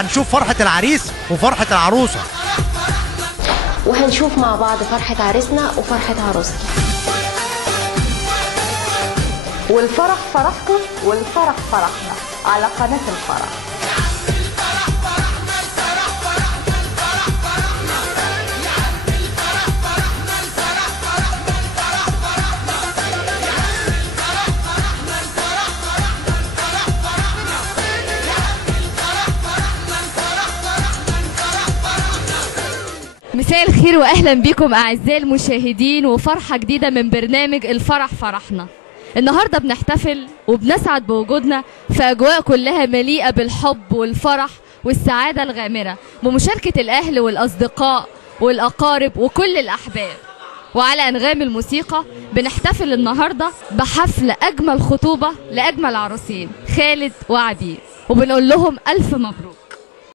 هنشوف فرحة العريس وفرحة العروسة، وهنشوف مع بعض فرحة عريسنا وفرحة عروسنا. والفرح فرحكم والفرح فرحنا على قناة الفرح. مساء الخير واهلا بكم اعزائي المشاهدين وفرحه جديده من برنامج الفرح فرحنا. النهارده بنحتفل وبنسعد بوجودنا في اجواء كلها مليئه بالحب والفرح والسعاده الغامره بمشاركه الاهل والاصدقاء والاقارب وكل الاحباب. وعلى انغام الموسيقى بنحتفل النهارده بحفل اجمل خطوبه لاجمل عروسين خالد وعبير، وبنقول لهم الف مبروك.